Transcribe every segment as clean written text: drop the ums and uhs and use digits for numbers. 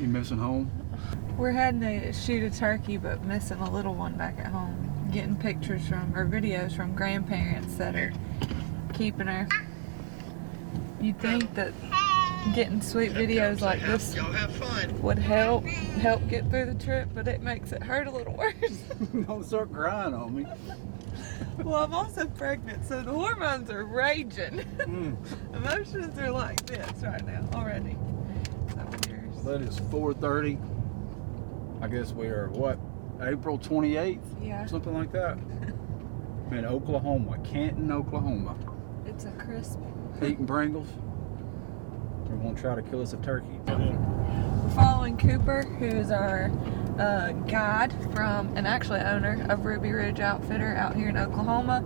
You missing home? We're heading to shoot a turkey, but missing a little one back at home. Getting pictures from, or videos from grandparents that are keeping her. You'd think that getting sweet videos like this would help get through the trip, but it makes it hurt a little worse. Don't start crying on me. Well, I'm also pregnant, so the hormones are raging. Emotions are like this right now already. Well, that is 4:30. I guess we are, what, April 28th? Yeah. Something like that. In Oklahoma, Canton, Oklahoma. It's a crisp. Eating Pringles. We're going to try to kill us a turkey. We're following Cooper, who's our guide from, and actually owner of Ruby Ridge Outfitter out here in Oklahoma.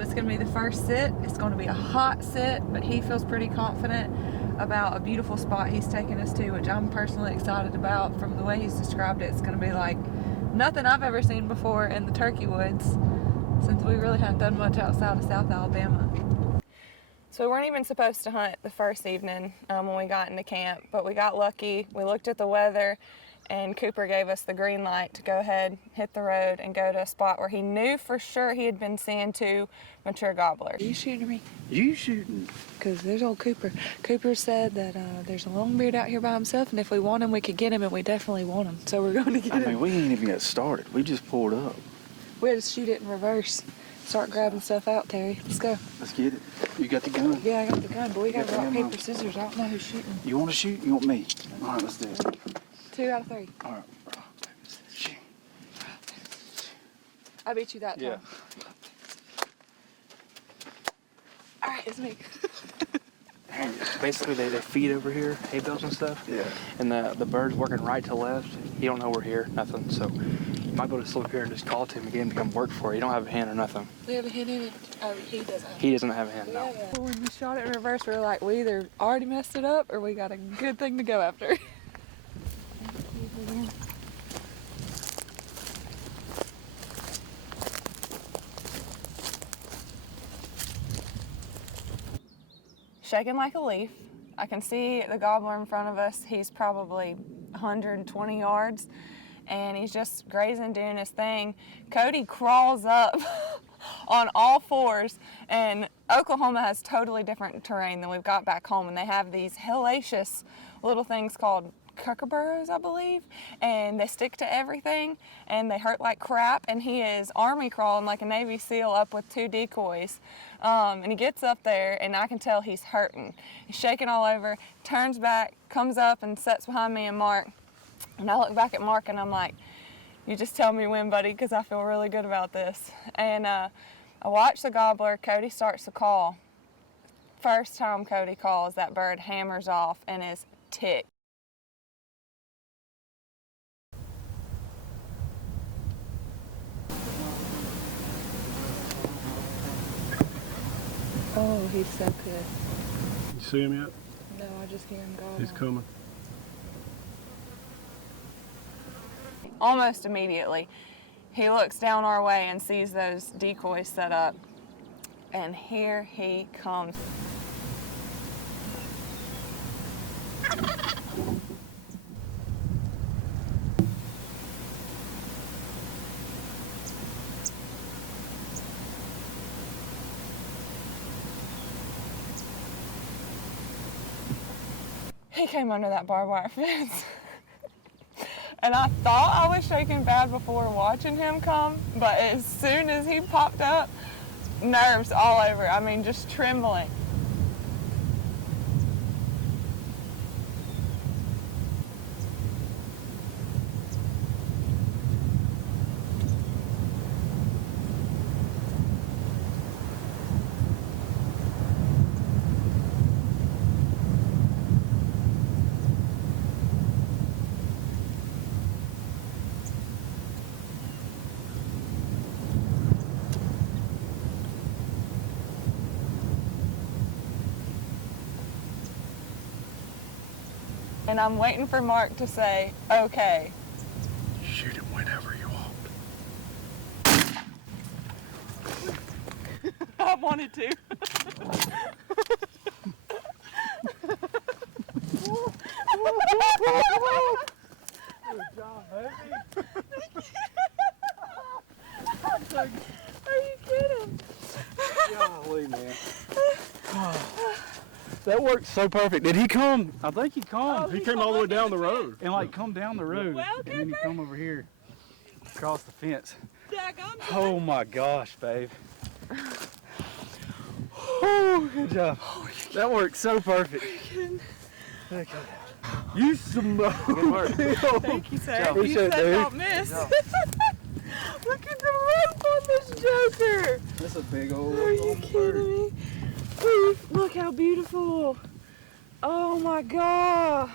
It's going to be the first sit. It's going to be a hot sit, but he feels pretty confident about a beautiful spot he's taking us to, which I'm personally excited about. From the way he's described it, it's going to be like nothing I've ever seen before in the turkey woods, since we really haven't done much outside of South Alabama. So we weren't even supposed to hunt the first evening when we got into camp, but we got lucky. We looked at the weather, and Cooper gave us the green light to go ahead, hit the road, and go to a spot where he knew for sure he had been seeing 2 mature gobblers. Are you shooting me? You shooting? Because there's old Cooper. Cooper said that there's a longbeard out here by himself, and if we want him, we could get him, and we definitely want him. So we're going to get him. I mean, we ain't even got started. We just pulled up. We had to shoot it in reverse. Start grabbing stuff out, Terry. Let's go. Let's get it. You got the gun? Yeah, I got the gun, but we got rock, paper, scissors. I don't know who's shooting. You want to shoot? You want me? All right, let's do it. 2 out of 3. All right. Shoot. I beat you that time. Yeah. All right, it's me. Basically, they feed over here, hay bales and stuff. Yeah. And the bird's working right to left. He don't know we're here, nothing. So you might be able to slip here and just call to him again to come work for you. You don't have a hand or nothing. We have a hand in it. Oh, he doesn't. He doesn't have a hand, no. When we shot it in reverse, we were like, we either already messed it up or we got a good thing to go after. Shaking like a leaf. I can see the gobbler in front of us. He's probably 120 yards, and he's just grazing, doing his thing. Cody crawls up on all fours, and Oklahoma has totally different terrain than we've got back home, and they have these hellacious little things called kookaburras, I believe, and they stick to everything, and they hurt like crap, and he is army crawling like a Navy SEAL up with 2 decoys, and he gets up there, and I can tell he's hurting. He's shaking all over, turns back, comes up and sits behind me and Mark, and I look back at Mark, and I'm like, you just tell me when, buddy, because I feel really good about this. And I watch the gobbler. Cody starts to call. First time Cody calls, that bird hammers off and is ticked. Oh, he's so pissed. You see him yet? No, I just hear him go. He's coming. Almost immediately, he looks down our way and sees those decoys set up, and here he comes. He came under that barbed wire fence. And I thought I was shaking bad before watching him come, but as soon as he popped up, nerves all over. I mean, just trembling. And I'm waiting for Mark to say, okay. Shoot him whenever you want. I wanted to. Good job, baby. Are you kidding? Golly, man. That worked so perfect. Did he come? I think he come. Oh, He came all the way down the road. And like come down the road. Well, and then he come over here. Across the fence. Daggone. Oh my gosh, babe. Oh, good job. That worked so perfect. Okay. You some Good work. Thank you, sir. You Appreciate it, said dude. don't miss. Look at the rope on this joker. That's a big old Are you kidding me? Ooh, look how beautiful. Oh my God.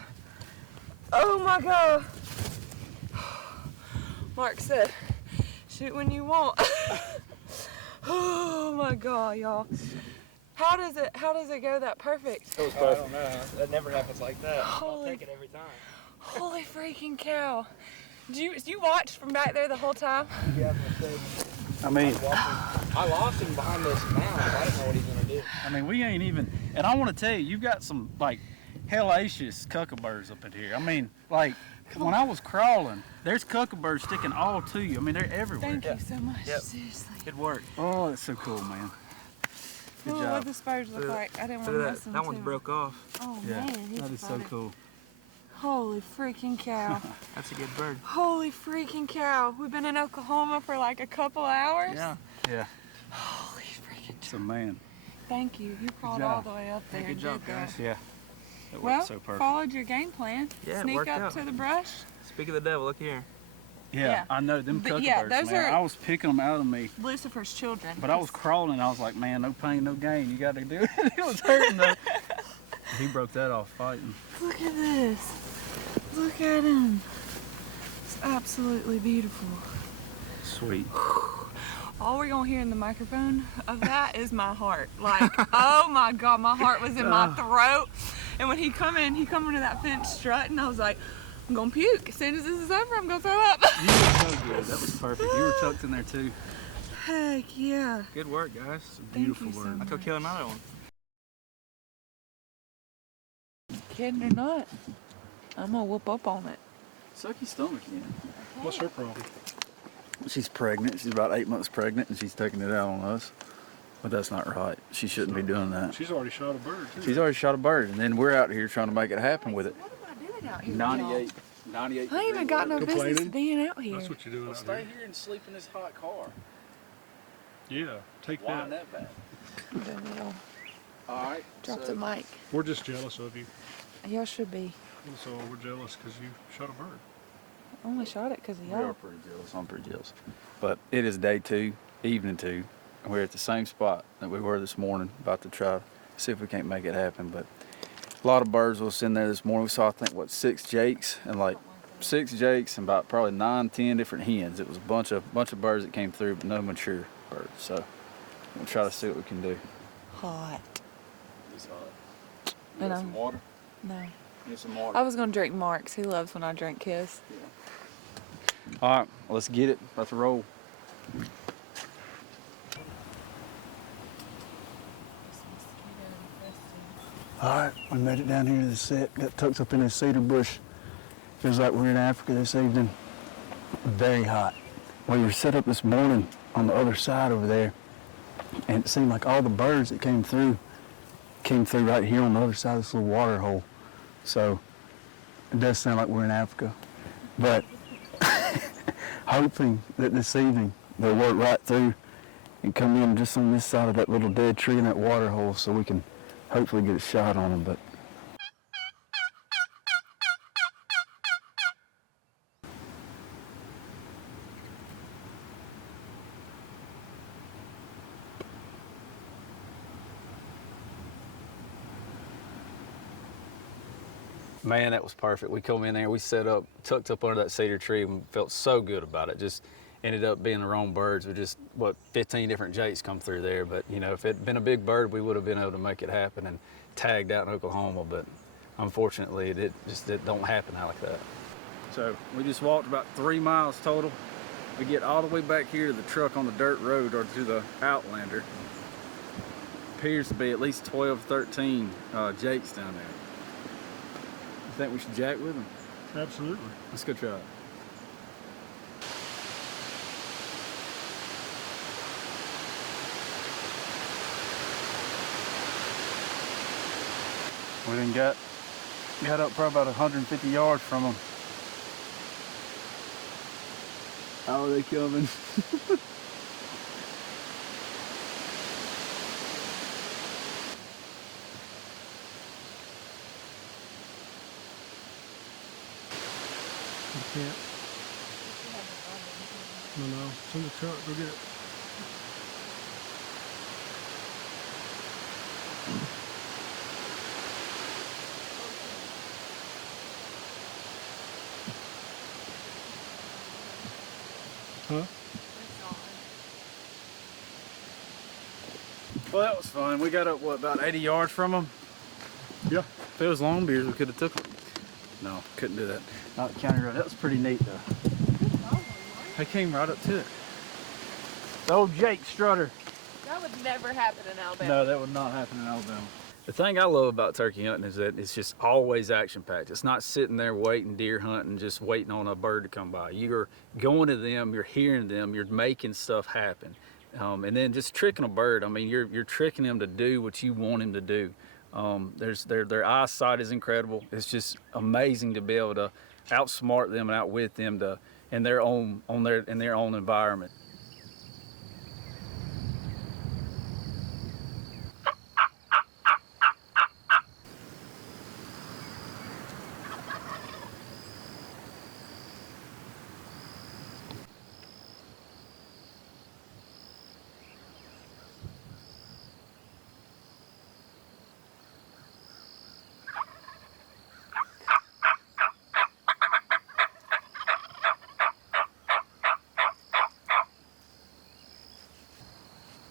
Oh my God. Mark said, shoot when you want. Oh my God, y'all. How does it go that perfect? I don't know. That never happens like that. I'll Holy- take it every time. Holy freaking cow. Did you watch from back there the whole time? Yeah, I mean, I lost him behind this mound. I didn't know what he's gonna do. I mean, we ain't even, and I want to tell you, you got some like hellacious cuckabirds up in here. I mean, like when I was crawling, there's cuckabirds sticking all to you. I mean, they're everywhere. Thank you so much. Yep. Seriously. Good work. Oh, that's so cool, man. Good Oh, job. what the spurs look like. I didn't want to miss them. That one's too. broke off. Oh Yeah, man, he's that is so funny. cool. Holy freaking cow. That's a good bird. Holy freaking cow. We've been in Oklahoma for like a couple hours. Yeah. Yeah, Holy freaking it's a man. Thank you. You crawled job. all the way up there Good and job, did that. guys. Yeah, that worked Well, so perfect. followed your game plan. Yeah, it Sneak worked up out. to the brush. Speak of the devil, look here. Yeah, yeah. I know them But cuckabirds, yeah, those man. are- I was picking them out of me, Lucifer's children. but I was crawling. I was like, man, no pain, no gain. You got to do it. It was hurting though. He broke that off fighting. Look at this. Look at him. It's absolutely beautiful. Sweet. All we're gonna hear in the microphone of that is my heart. Like, oh my God, my heart was in my throat. And when he come into that fence strutting, I was like, I'm gonna puke. As soon as this is over, I'm gonna throw up. You were so good. That was perfect. You were tucked in there too. Heck yeah. Good work, guys. It's a Thank beautiful you so bird. I could kill another one. Kidding or not, I'm gonna whoop up on it. Suck your stomach in. What's her problem? She's pregnant. She's about 8 months pregnant, and she's taking it out on us. But that's not right. She shouldn't be doing that. She's already shot a bird, too. She's already shot a bird, and then we're out here trying to make it happen with it. What am I doing out here? 98. 98. I ain't even got no business Complaining? being out here. That's what you're doing Well, out stay here. here and sleep in this hot car. Yeah, take Wind that. that back. Danielle, All right. drop so- the mic. We're just jealous of you. Y'all should be. So we're jealous because you shot a bird. I only shot it because of We are y'all. pretty jealous. I'm pretty jealous. But it is day 2, evening 2. And we're at the same spot that we were this morning, about to try to see if we can't make it happen. But a lot of birds was in there this morning. We saw, I think, 6 jakes and like 6 jakes and about probably 9, 10 different hens. It was a bunch of birds that came through, but no mature birds. So we'll try to see what we can do. Hot. It's hot. You got some water? No. Get some water. I was gonna drink Mark's. He loves when I drink his. All right, let's get it. Let's roll. All right, we made it down here to the set. Got tucked up in a cedar bush. Feels like we're in Africa this evening. Very hot. We were set up this morning on the other side over there, and it seemed like all the birds that came through right here on the other side of this little water hole. So it does sound like we're in Africa, but hoping that this evening they'll work right through and come in just on this side of that little dead tree in that water hole so we can hopefully get a shot on them. But man, that was perfect. We come in there, we set up, tucked up under that cedar tree, and felt so good about it. Just ended up being the wrong birds with just, 15 different jakes come through there. But, you know, if it had been a big bird, we would have been able to make it happen and tagged out in Oklahoma. But unfortunately, it don't happen out like that. So we just walked about 3 miles total. We get all the way back here to the truck on the dirt road, or to the Outlander. Appears to be at least 12, 13 jakes down there. You think we should jack with them? Absolutely. Let's go try it. We done got up probably about 150 yards from them. How are they coming? You can't. No, it's in the truck. Go get it. Huh? Well, that was fun. We got up, what, about 80 yards from them? Yeah. If it was long beers, we could have took them. No, couldn't do that. Not the county road. That was pretty neat, though. They came right up to it. The old Jake Strutter. That would never happen in Alabama. No, that would not happen in Alabama. The thing I love about turkey hunting is that it's just always action-packed. It's not sitting there waiting, deer hunting, just waiting on a bird to come by. You're going to them, you're hearing them, you're making stuff happen. And then just tricking a bird, I mean, you're tricking him to do what you want him to do. Their eyesight is incredible. It's just amazing to be able to outsmart them and outwit them in their own environment.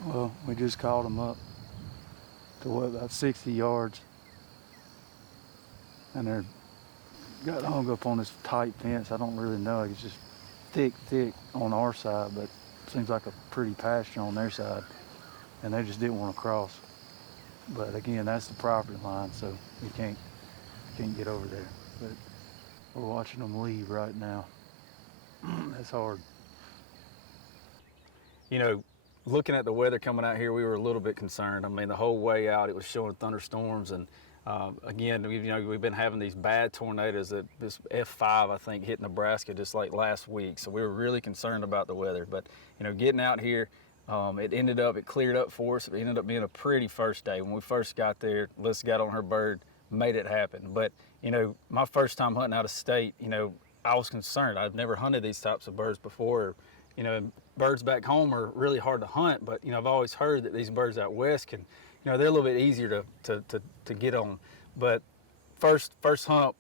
Well, we just called them up to what, about 60 yards. And they're got hung up on this tight fence. I don't really know. It's just thick on our side, but seems like a pretty pasture on their side. And they just didn't want to cross. But again, that's the property line, so we can't get over there. But we're watching them leave right now. That's hard. You know, looking at the weather coming out here, we were a little bit concerned. I mean, the whole way out, it was showing thunderstorms, and again, we've been having these bad tornadoes. That this F5, I think, hit Nebraska just like last week. So we were really concerned about the weather. But getting out here, it cleared up for us. It ended up being a pretty first day. When we first got there, Alyssa got on her bird, made it happen. But my first time hunting out of state, I was concerned. I've never hunted these types of birds before. Birds back home are really hard to hunt, but I've always heard that these birds out west can, they're a little bit easier to get on. But first hump,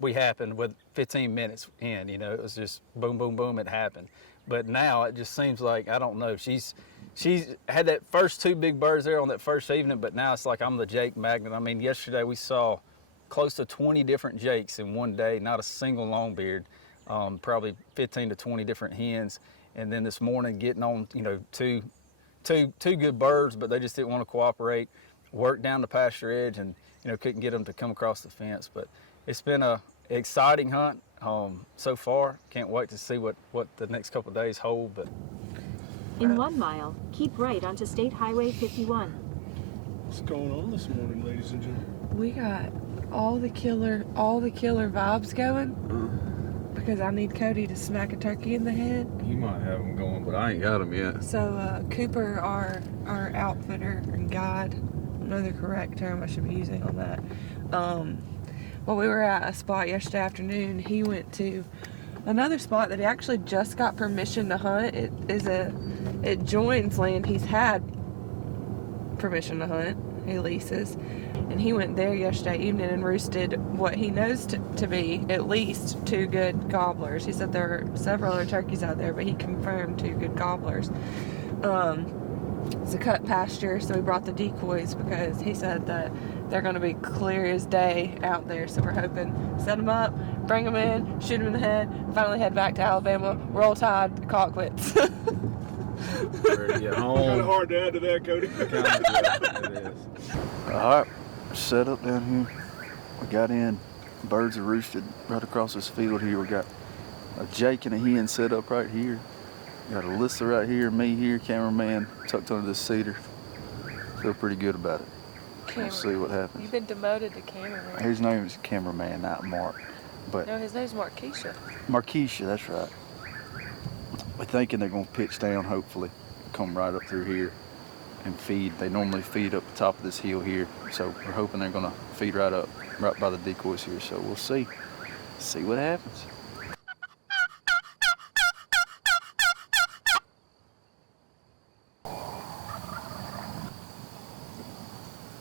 we happened with 15 minutes in. It was just boom, boom, boom, it happened. But now it just seems like, I don't know, she's had that first two big birds there on that first evening, but now it's like I'm the Jake magnet. I mean, yesterday we saw close to 20 different Jakes in one day, not a single longbeard, probably 15 to 20 different hens. And then this morning getting on, two good birds, but they just didn't want to cooperate, worked down the pasture edge and, couldn't get them to come across the fence. But it's been a exciting hunt so far. Can't wait to see what the next couple of days hold. But in 1 mile, keep right onto State Highway 51. What's going on this morning, ladies and gentlemen? We got all the killer vibes going because I need Cody to smack a turkey in the head. you might have them going, but I ain't got them yet. So Cooper, our outfitter and guide, I don't know the correct term I should be using on that. Well, we were at a spot yesterday afternoon. He went to another spot that he actually just got permission to hunt. It joins land he's had permission to hunt. He leases. And he went there yesterday evening and roosted what he knows to be at least 2 good gobblers. He said there are several other turkeys out there, but he confirmed 2 good gobblers. It's a cut pasture, so we brought the decoys because he said that they're going to be clear as day out there. So we're hoping set them up, bring them in, shoot them in the head, finally head back to Alabama, roll tide, call it quits. Ready to get home. Kind of hard to add to that, Cody. It is. All right, set up down here. We got in Birds are roosted right across this field here. We got a Jake and a hen set up right here. Got Alyssa right here, me here, cameraman tucked under this cedar. Feel pretty good about it. We'll see what happens. You've been demoted to cameraman. His name is cameraman, not Mark. But No, his name's Marquisha. Marquisha, that's right. We're thinking they're gonna pitch down, hopefully, come right up through here and feed. They normally feed up the top of this hill here, so we're hoping they're gonna feed right up, right by the decoys here. So we'll see what happens.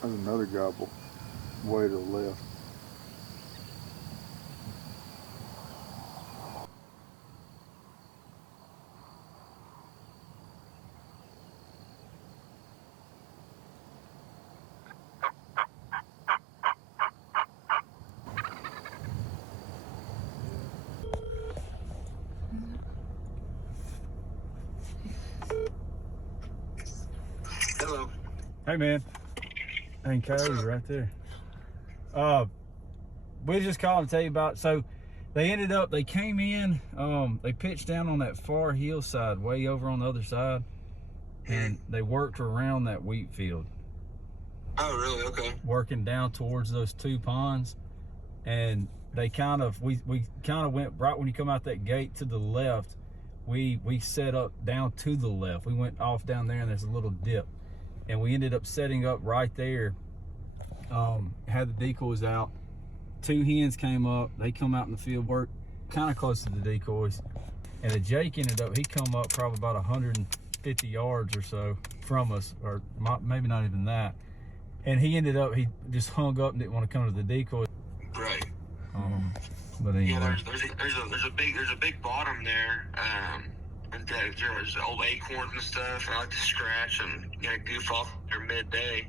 There's another gobble way to the left. Hello. Hey man. Hey Cody, right there. We just called to tell you about, so they came in, they pitched down on that far hillside way over on the other side, and they worked around that wheat field. Oh, really? Okay. Working down towards those two ponds, and they kind of, we kind of went right when you come out that gate to the left, we set up down to the left. We went off down there and there's a little dip, and we ended up setting up right there. Had the decoys out. Two hens came up. They come out in the field, work kind of close to the decoys, and the Jake ended up, he come up probably about 150 yards or so from us, or maybe not even that, and he ended up, he just hung up and didn't want to come to the decoys. Right. But anyway. Yeah, there's a big bottom there. And there's old acorns and stuff. I like to scratch and goof off there midday.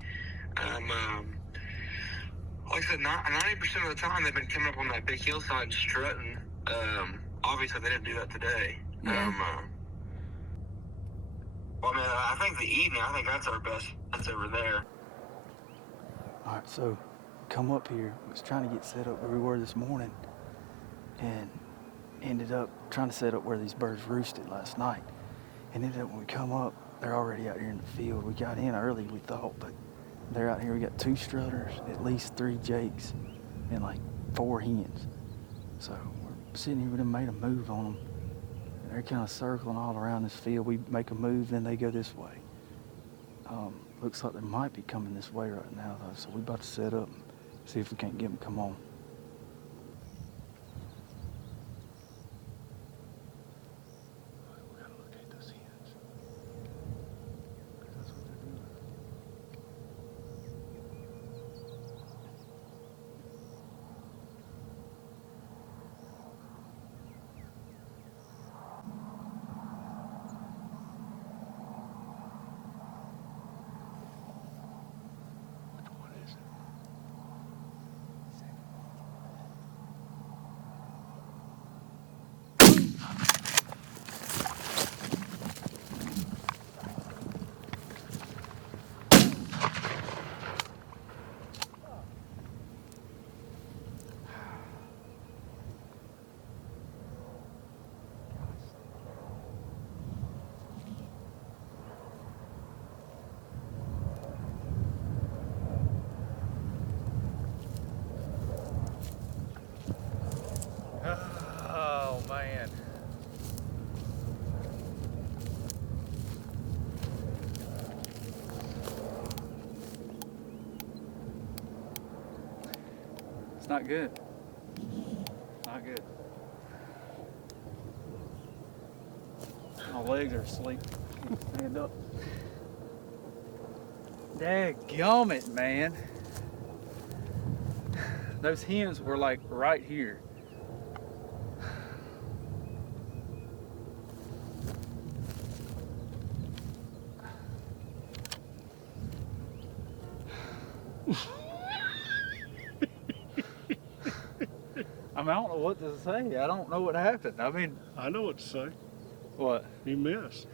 Like I said, 90% of the time they've been coming up on that big hillside and strutting. Obviously they didn't do that today. Yeah. Well, I mean, I think the evening, I think that's our best. That's over there. All right, so come up here. Was trying to get set up where we were this morning, and ended up trying to set up where these birds roosted last night. And ended up when we come up, they're already out here in the field. We got in early, we thought, but they're out here. We got 2 strutters, at least 3 jakes, and like 4 hens. So we're sitting here, we done made a move on them. They're kind of circling all around this field. We make a move, then they go this way. Looks like they might be coming this way right now, though. So we about to set up and see if we can't get them to come on. We gotta locate those hens. That's what they're doing. What is it? Oh, man. It's not good. Not good. My legs are asleep. Stand up. Dadgummit, man. Those hens were like right here. I mean, I don't know what to say. I don't know what happened. I mean, I know what to say. what? You missed.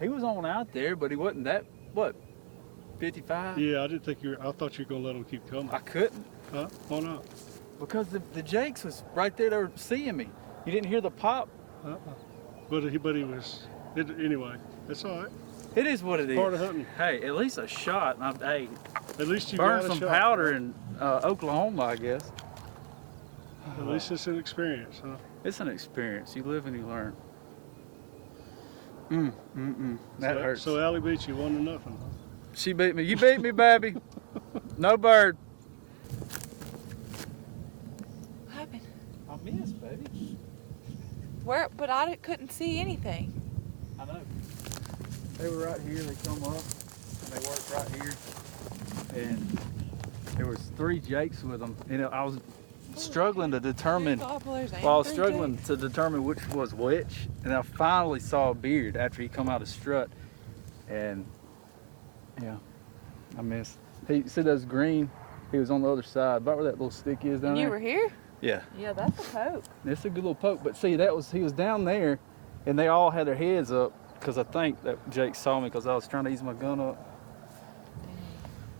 He was on out there, but he wasn't that, what, 55? Yeah, I didn't think I thought you were gonna let them keep coming. I couldn't. Huh? Why not? Because the jakes was right there. They were seeing me. You didn't hear the pop? Uh-uh. But he was. Anyway, it's all right. It is what it is. Part of hunting. Hey, at least a shot. And hey, At least you burned got a some shot. powder in Oklahoma, I guess. At least it's an experience, huh? It's an experience. You live and you learn. That so, hurts. So Allie beat you 1-0, huh? She beat me. You beat me, baby. No bird. What happened? I missed, baby. Where? But I couldn't see anything. I know. They were right here. They come up and they worked right here. And there was 3 jakes with them. You know, I was struggling to determine. Well, I was struggling to determine which was which, and I finally saw a beard after he come out of strut, and yeah, I missed. He see those green. He was on the other side, about where that little stick is down there. You were here? Yeah. Yeah, that's a poke. It's a good little poke, but see, he was down there, and they all had their heads up because I think that Jake saw me because I was trying to ease my gun up.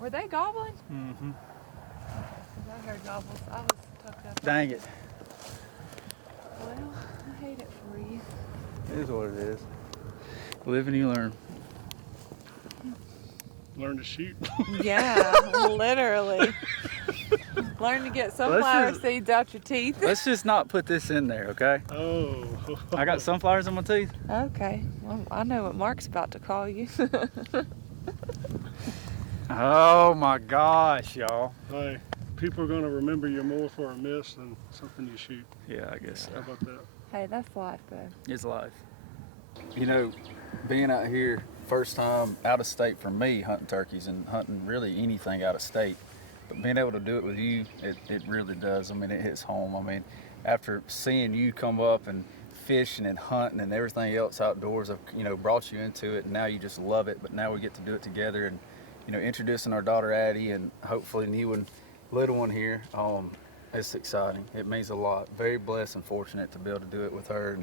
Were they gobbling? Mm-hmm. I heard gobbles. I was tucked up. Dang it. Well, I hate it for you. It is what it is. Live and you learn. Learn to shoot. Yeah, literally. Learn to get sunflower seeds out your teeth. Let's just not put this in there, okay? Oh. I got sunflowers in my teeth. Okay. Well, I know what Mark's about to call you. Oh my gosh, y'all. Hey, people are going to remember you more for a miss than something you shoot. Yeah, I guess How so. about that? Hey, that's life, though. It's life. You know, being out here, first time out of state for me hunting turkeys and hunting really anything out of state. But being able to do it with you, it really does. I mean, it hits home. I mean, after seeing you come up and fishing and hunting and everything else outdoors, I've, you know, brought you into it, and now you just love it. But now we get to do it together, and you know, introducing our daughter Addie and hopefully new and little one here. It's exciting. It means a lot. Very blessed and fortunate to be able to do it with her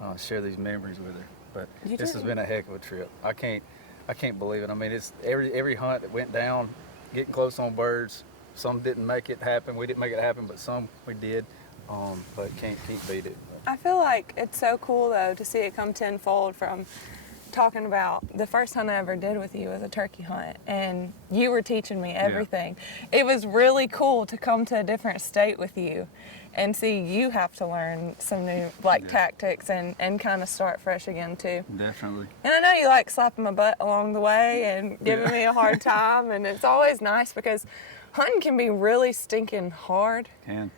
and share these memories with her. But this has been a heck of a trip. I can't believe it. I mean, it's every hunt that went down, getting close on birds. Some didn't make it happen. We didn't make it happen, but some we did. But can't beat it. I feel like it's so cool, though, to see it come tenfold from talking about the first hunt I ever did with you was a turkey hunt, and you were teaching me everything. Yeah. It was really cool to come to a different state with you and see you have to learn some new tactics and kind of start fresh again too. Definitely. And I know you like slapping my butt along the way and giving me a hard time, and it's always nice because hunting can be really stinking hard. Can.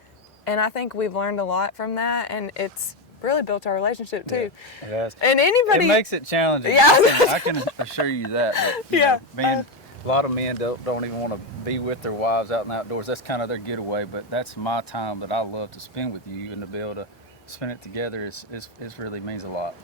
And I think we've learned a lot from that, and it's really built our relationship too. Yeah, it has. And anybody, it makes it challenging. Yeah. I can assure you that. But, you know, man, a lot of men don't even want to be with their wives out in the outdoors. That's kind of their getaway. But that's my time that I love to spend with you, and to be able to spend it together is really means a lot.